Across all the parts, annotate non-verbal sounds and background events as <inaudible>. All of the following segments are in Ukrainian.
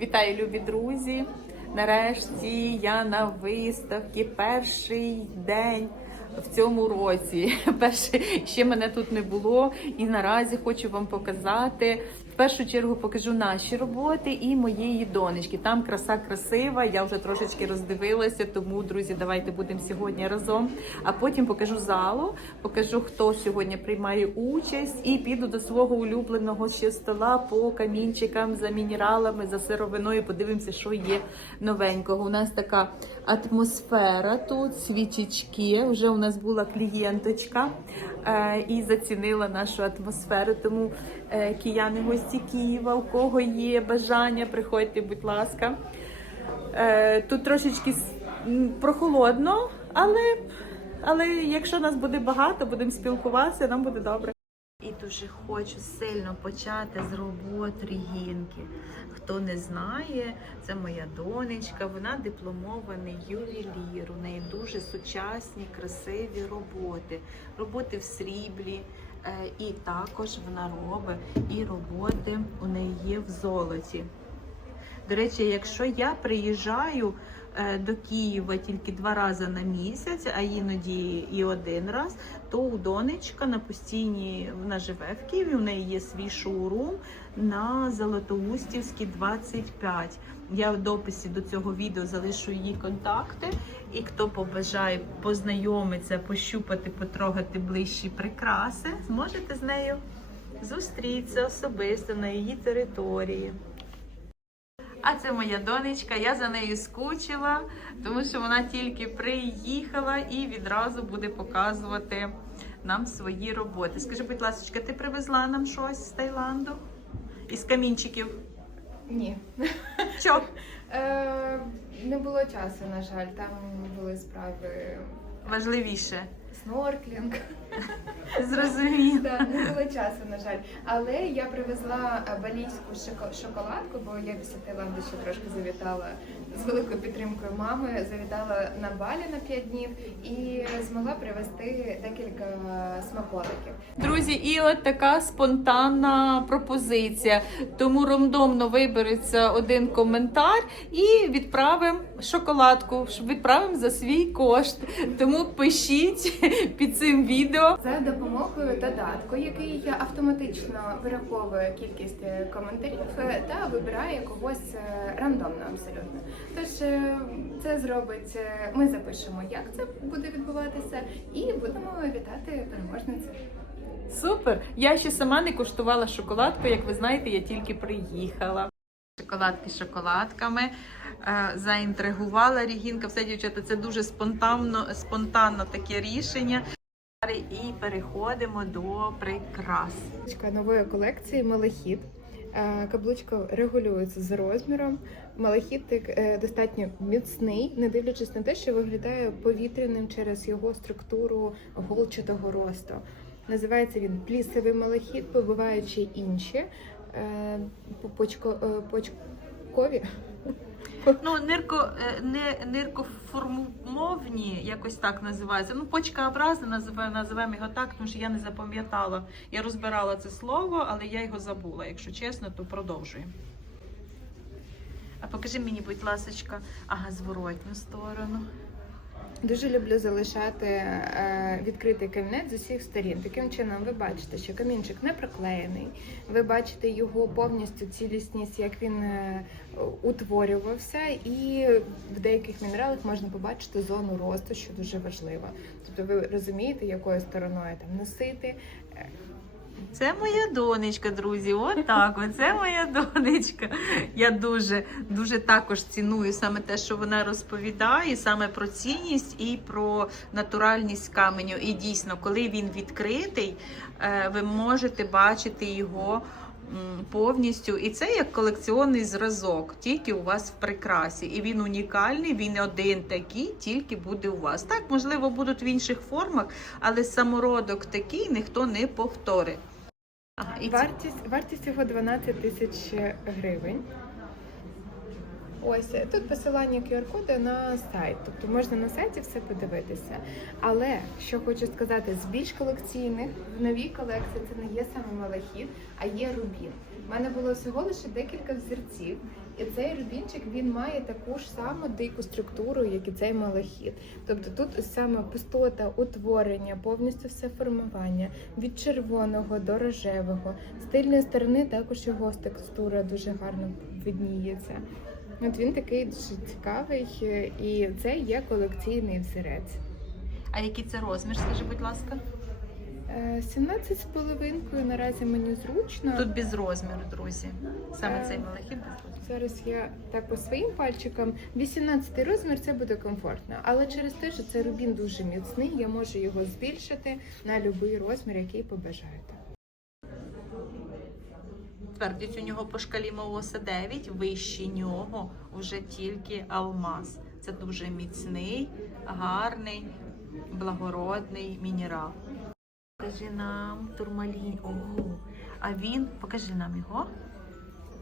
Вітаю, любі друзі! Нарешті я на виставці перший день в цьому році. <laughs> Перший ще мене тут не було, і наразі хочу вам показати. В першу чергу покажу наші роботи і моєї донечки. Там краса красива. Я вже трошечки роздивилася, тому друзі, давайте будемо сьогодні разом. А потім покажу залу, покажу, хто сьогодні приймає участь, і піду до свого улюбленого ще стола по камінчикам за мінералами, за сировиною. Подивимося, що є новенького. У нас така атмосфера тут, свічечки. Вже у нас була клієнточка е, і зацінила нашу атмосферу. Тому е, кияни, гості Києва, у кого є бажання, приходьте, будь ласка. Е, тут трошечки прохолодно, але, але якщо нас буде багато, будемо спілкуватися, нам буде добре. І дуже хочу сильно почати з робот Регінки. Хто не знає, це моя донечка, вона дипломований ювелір. У неї дуже сучасні, красиві роботи. Роботи в сріблі. е, І також вона робить і роботи у неї є в золоті. До речі, якщо я приїжджаю е, до Києва тільки два рази на місяць, а іноді і один раз, то у донечка на постійній вона живе в Києві. У неї є свій шоурум на Золотоустівській 25. Я в дописі до цього відео залишу її контакти. І хто побажає познайомитися, пощупати, потрогати ближчі прикраси, зможете з нею зустрітися особисто на її території. А це моя донечка, я за нею скучила, тому що вона тільки приїхала і відразу буде показувати нам свої роботи. Скажи, будь ласка, ти привезла нам щось з Таїланду? Із камінчиків? Ні. Що? Е, не було часу, на жаль. Там були справи Важливіше. Снорклінг. <laughs> Зрозуміло. Да, не було часу, на жаль. Але я привезла балійську шоко- шоколадку, бо я після Таїланду ще трошки завітала з великою підтримкою мами. Завітала на балі на 5 днів і змогла привезти декілька смаколиків. Друзі, і от така спонтанна пропозиція. Тому рандомно вибереться один коментар і відправимо шоколадку. Відправимо за свій кошт. Тому пишіть під цим відео. За допомогою додатку, який автоматично вираховує кількість е, коментарів е, та вибирає когось е, рандомно абсолютно. Тож е, це зробить, е, ми запишемо, як це буде відбуватися, і будемо вітати переможницю. Супер! Я ще сама не куштувала шоколадку, як ви знаєте, я тільки приїхала. Шоколадки з шоколадками. Е, Заінтригувала Рігінка. Все, дівчата, це дуже спонтанно, спонтанно таке рішення. І переходимо до прикрас. Нової колекції Малахіт. Каблучка регулюється з розміром. Малахітик е, достатньо міцний, не дивлячись на те, що виглядає повітряним через його структуру голчатого росту. Називається він плісовий малахіт, побиваючи інші е, почко, е, почкові. Ну, нирко, не, ниркоформовні, якось так називається. Ну, почкообразне називаємо, називаємо його так, тому що я не запам'ятала. Я розбирала це слово, але я його забула. Якщо чесно, то продовжуємо. А покажи мені, будь ласка, ага, зворотню сторону. Дуже люблю залишати е, відкритий камінець з усіх сторін. Таким чином, ви бачите, що камінчик не приклеєний. Ви бачите його повністю цілісність, як він е, утворювався, і в деяких мінералах можна побачити зону росту, що дуже важливо. Тобто, ви розумієте, якою стороною там носити. Це моя донечка, друзі. От так, оце моя донечка. Я дуже дуже також ціную саме те, що вона розповідає, саме про цінність і про натуральність каменю. І дійсно, коли він відкритий, е, ви можете бачити його. Повністю, і це як колекціонний зразок, тільки у вас в прикрасі. І він унікальний, він один такий, тільки буде у вас. Так, можливо, будуть в інших формах, але самородок такий ніхто не повторить. Ага, і Вартість, вартість його 12 тисяч гривень. Ось тут посилання QR-коду на сайт, тобто можна на сайті все подивитися. Але що хочу сказати, з більш колекційних в новій колекції це не є саме малахіт, а є рубін. У мене було всього лише декілька взірців, і цей рубінчик він має таку ж саму дику структуру, як і цей малахіт. Тобто тут саме пустота, утворення, повністю все формування від червоного до рожевого. З тильної сторони також його текстура дуже гарно видніється. От він такий дуже цікавий, е, і це є колекційний взірець. А який це розмір, скажи, будь ласка? Е, 17 з половинкою наразі мені зручно. Тут без розміру, друзі. Саме Е, цей малахіт. Зараз я так по своїм пальчикам. 18 розмір це буде комфортно, але через те, що цей рубін дуже міцний, я можу його збільшити на будь-який розмір, який побажаєте. Твердість у нього по шкалі Мооса 9, вище нього вже тільки алмаз. Це дуже міцний, гарний, благородний мінерал. Покажи нам турмалін. Ого. А він, покажи нам його.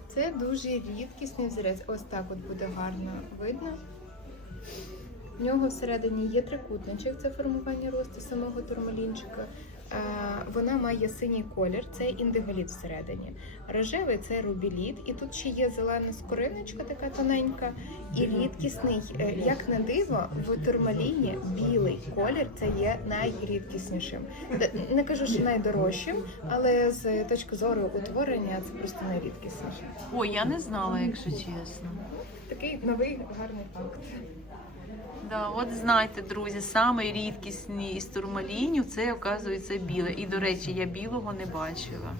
Це дуже рідкісний взірець. Ось так от буде гарно видно. В нього всередині є трикутничок, це формування росту самого турмалінчика. Е, Вона має синій колір, це індиголіт всередині. Рожевий це рубіліт, і тут ще є зелена скориночка, така тоненька, і рідкісний, е, як на диво, в турмаліні білий колір це є найрідкіснішим. Не кажу, що найдорожчим, але з точки зору утворення це просто найрідкісніше. Ой, я не знала, якщо чесно. Такий новий гарний факт. Да, от знайте, друзі, самий рідкісний із турмалінів це, оказується, біле. І, до речі, я білого не бачила.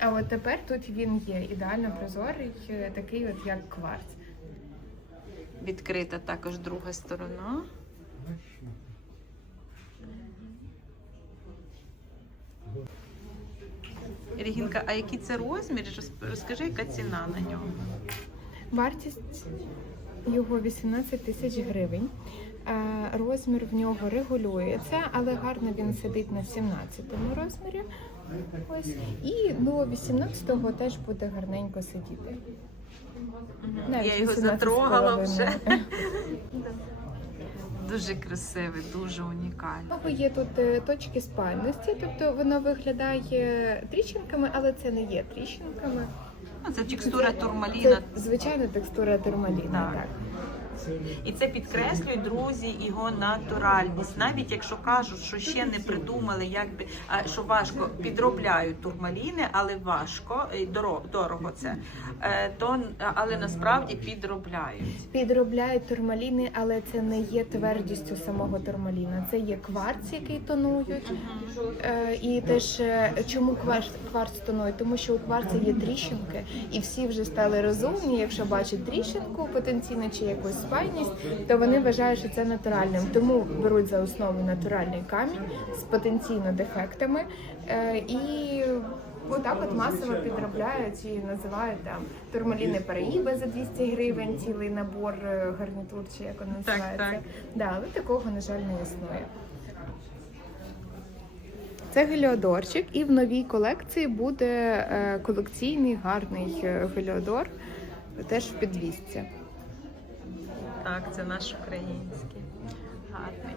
А от тепер тут він є ідеально прозорий, е, такий от як кварц. Відкрита також друга сторона. Регінка, а який це розмір? Розкажи, яка ціна на нього? Вартість його 18 тисяч гривень. Е, Розмір в нього регулюється, але гарно він сидить на 17 розмірі. Ось. І до 18-го теж буде гарненько сидіти. Навіть Я його затрогала вже. <laughs> Дуже красивий, дуже унікальний. У нього є тут е, точки спальності, тобто воно виглядає тріщинками, але це не є тріщинками. Ну, Це текстура турмаліна. Це звичайна текстура турмаліна. Так. Так. І це підкреслює, друзі, його натуральність. Навіть якщо кажуть, що ще не придумали, як би а, що важко підробляють турмаліни, але важко і дорого, дорого це. Е, То але насправді підробляють. Підробляють турмаліни, але це не є твердістю самого турмаліна. Це є кварц, який тонують. Е, і теж е, чому кварц, кварц тонує? Тому що у кварці є тріщинки, і всі вже стали розумні. Якщо бачать тріщинку потенційно чи якусь спайність, то вони вважають, що це натуральним. Тому беруть за основу натуральний камінь з потенційно дефектами. Е, і Отак от масово підробляють і називають там турмаліни Параїби за 200 гривень, цілий набор е, гарнітур, чи як воно називається. так. Да, але такого, на жаль, не існує. Це геліодорчик, і в новій колекції буде е, колекційний гарний геліодор, теж в підвісці. Так, це наш український. Гарний.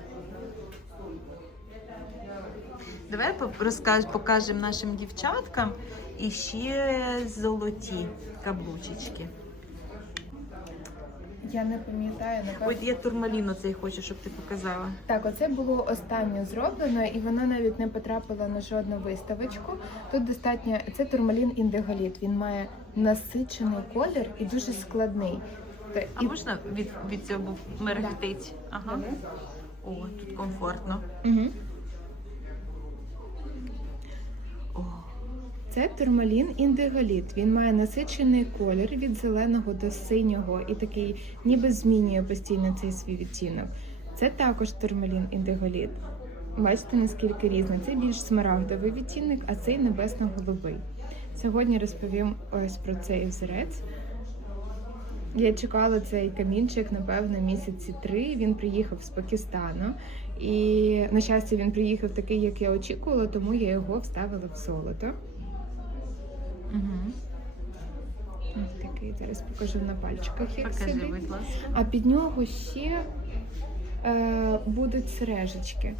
Давай розкаж, покажемо нашим дівчаткам і ще золоті каблучечки. Я не пам'ятаю, напевно. От я турмаліну цей хочу, щоб ти показала. Так, оце було останнє зроблено, і воно навіть не потрапило на жодну виставочку. Тут достатньо це турмалін індиголіт. Він має насичений колір і дуже складний. Та- А і- можна від, від цього мерехтить? Ага. О, тут комфортно. Мгм. О, Це турмалін індиголіт. Він має насичений колір від зеленого до синього і такий ніби змінює постійно цей свій відтінок. Це також турмалін індиголіт. Бачите, наскільки різний. Це більш смарагдовий відтінок, а цей небесно-голубий. Сьогодні розповім ось про цей взірець. Я чекала цей камінчик, напевно, місяці три. Він приїхав з Пакистану. І, на щастя, він приїхав такий, як я очікувала, тому я його вставила в золото. угу. Ось такий зараз покажу на пальчиках, як Покажи, сидить. будь ласка. А під нього ще е, будуть сережечки.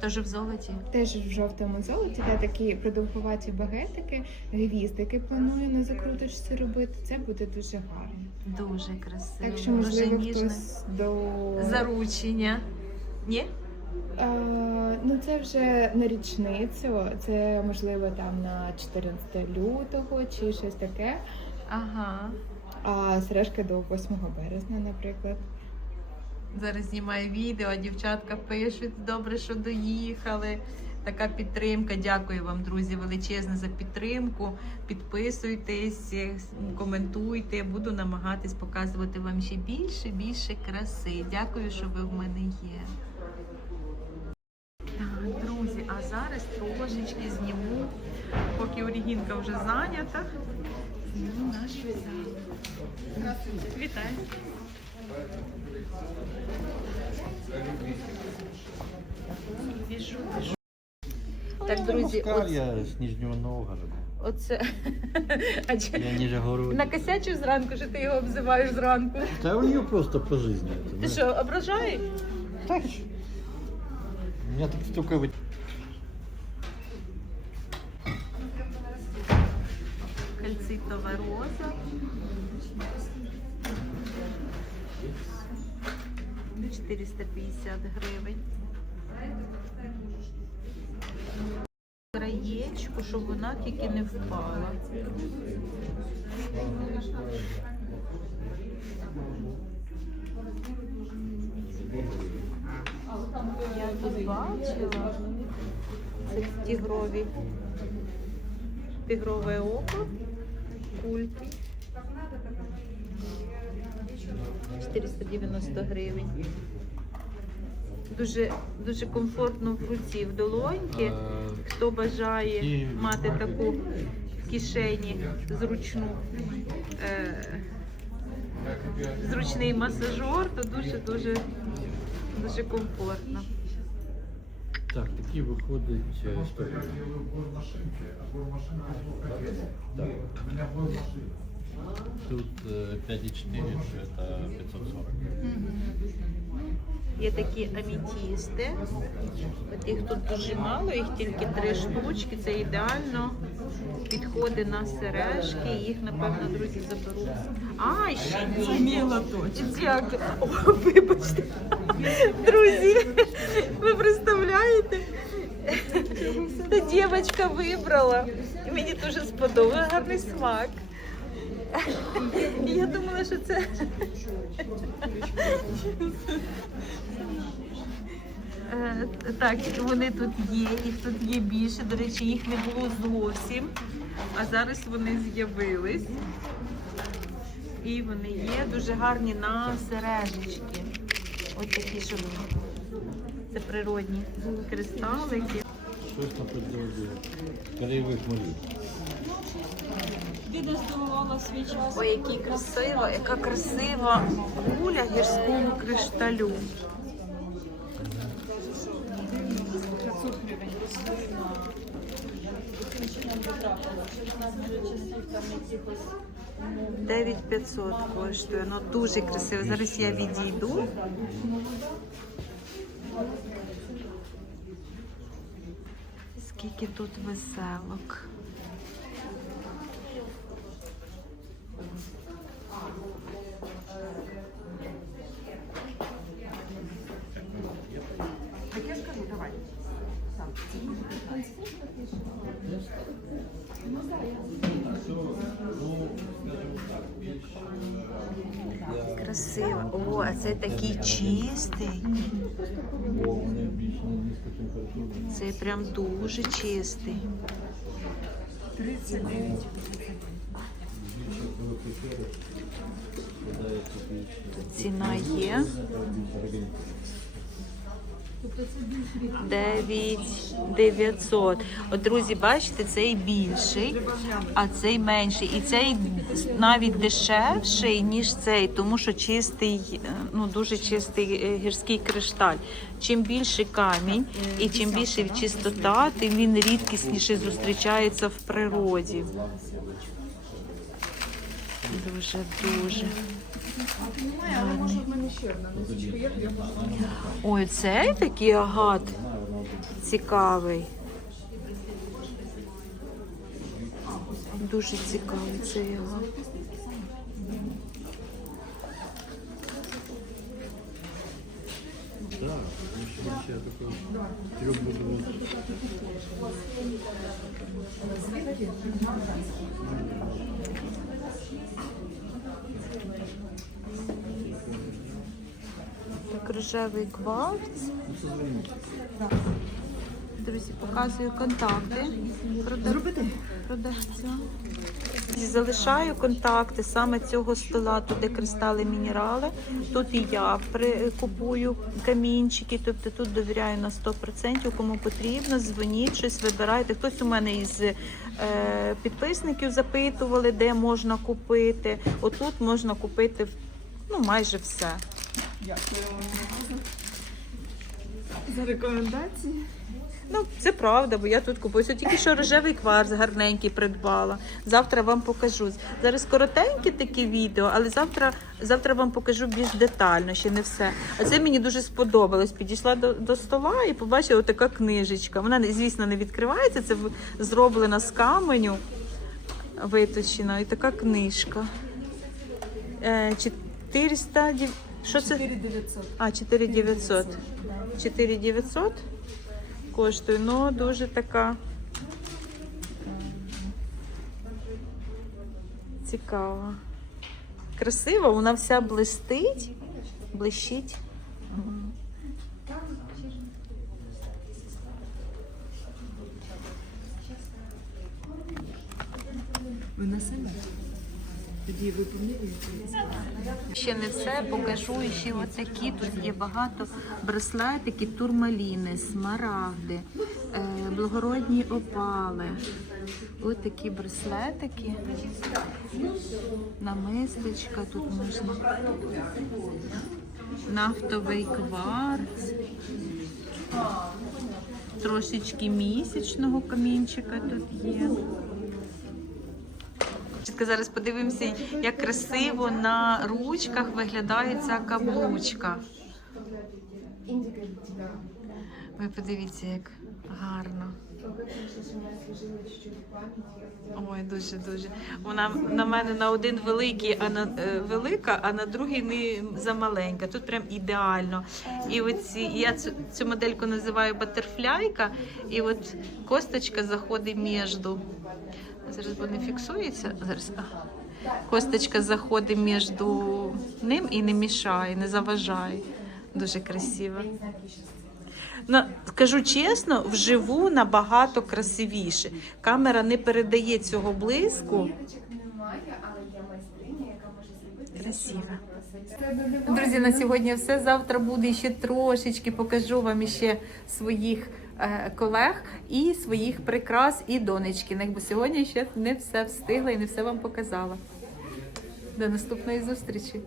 Теж в золоті. Теж в жовтому золоті, де такі продовгуваті багетики, гвіздики планую на закруточці робити. Це буде дуже гарно. Дуже красиво. Так що, дуже можливо, ніжне. хтось до Заручення. Ні? Е, ну це вже на річницю. Це можливо там на 14 лютого чи щось таке. Ага. А сережки до 8 березня, наприклад. Зараз знімає відео, дівчатка пишуть добре, що доїхали. Така підтримка. Дякую вам, друзі, величезне за підтримку. Підписуйтесь, коментуйте. Буду намагатись показувати вам ще більше, більше краси. Дякую, що ви в мене є. Друзі, а зараз трошечки зніму, поки Орігінка вже зайнята. Зніму нашу залу. Вітаю. Біжу, біжу. Так, друзі, Москаль, оце, я з Нижнього Новгорода. оце. <laughs> А чи- Я Нижегород. накосячив зранку, що ти його обзиваєш зранку. Та у нее просто по жизни. Ти що, ображаєш? Так. У меня так столько гривень. Краєчку, щоб вона тільки не впала. Я тут бачила. Це тігрові. Тигрове око. Культ. 490 гривень. Дуже, дуже комфортно в руці, в долоньки. е, Хто бажає мати таку в кишені зручну, е, зручний масажор, то дуже-дуже дуже комфортно. Так, такі виходить е, 100 гривень. Так. Тут е, 5,4, це 540. Є такі амітісти. От їх тут дуже мало, їх тільки три штучки. Це ідеально підходить на сережки. Їх, напевно, друзі заберуть. А, ще ні. Дякую. О, вибачте. Друзі, ви представляєте? Та дівчинка вибрала. Мені дуже сподобався гарний смак. Я думала, що це. Е, Так, вони тут є, їх тут є більше. До речі, їх не було зовсім. А зараз вони з'явились. І вони є дуже гарні на сережечки. Ось такі, що це природні кристалики. Щось наподобі кривих молів. Ти здивувала свій час. Ой, який красива, яка красива куля гірського кришталю. Дев'ять 500 коштує, ну дуже красиво. Зараз я відійду. Скільки тут веселок. Красиво. О, а це такий чистий. Низькотемпературні. Прям дуже чистий. Більше коли печери, складається більше. Ціна є. 9900. От, друзі, бачите, цей більший, а цей менший. І цей навіть дешевший, ніж цей, тому що чистий, е, ну дуже чистий е, гірський кришталь. Чим більший камінь і чим більше чистота, тим він рідкісніше зустрічається в природі. Дуже, дуже. Ой, цей такий агат цікавий. Дуже цікавий цей агат. Так, тому що ще такого трьох буду. Так, рожевий кварц. Друзі, показую контакти. Продавця. Залишаю контакти саме цього стола, тут де кристали мінерали. Тут і я купую камінчики, тобто тут довіряю на 100%. Кому потрібно, дзвоніть, щось вибирайте. Хтось у мене із підписників запитували, де можна купити. Отут можна купити ну, майже все. За рекомендації. Ну, це правда, бо я тут купую. Ось тільки що рожевий кварц гарненький придбала. Завтра вам покажу. Зараз коротеньке таке відео, але завтра, завтра вам покажу більш детально, ще не все. А це мені дуже сподобалось. Підійшла до, до стола і побачила така книжечка. Вона, звісно, не відкривається, це зроблена з каменю, виточена. І така книжка. Е, 400... дів- Що це? 4900. А, 4900. 4900 коштує, ну дуже така цікава. Красива, вона вся блистить, блищить. Мгм. Ви на себе? Тоді ви? Ще не все покажу. Ще отакі тут є багато браслетики, турмаліни, смарагди, е, благородні опали. Ось такі браслетики. Намисточка тут можна. Нафтовий кварц. Трошечки місячного камінчика тут є. Чітко зараз подивимося, як красиво на ручках виглядає ця каблучка. Ви подивіться, як гарно. Ой, дуже дуже. Вона на мене на один великий, а на е, велика, а на другий не замаленька. Тут прям ідеально. І оці я цю, цю модельку називаю батерфляйка, і от косточка заходить між. Зараз вони фіксується. Зараз. Косточка заходить між ним і не мішає, не заважає. Дуже красиво. Ну, скажу чесно, вживу набагато красивіше. Камера не передає цього блиску. Красиво. Друзі, на сьогодні все. Завтра буде ще трошечки. Покажу вам ще своїх колег і своїх прикрас і донечки. Бо сьогодні ще не все встигла і не все вам показала. До наступної зустрічі.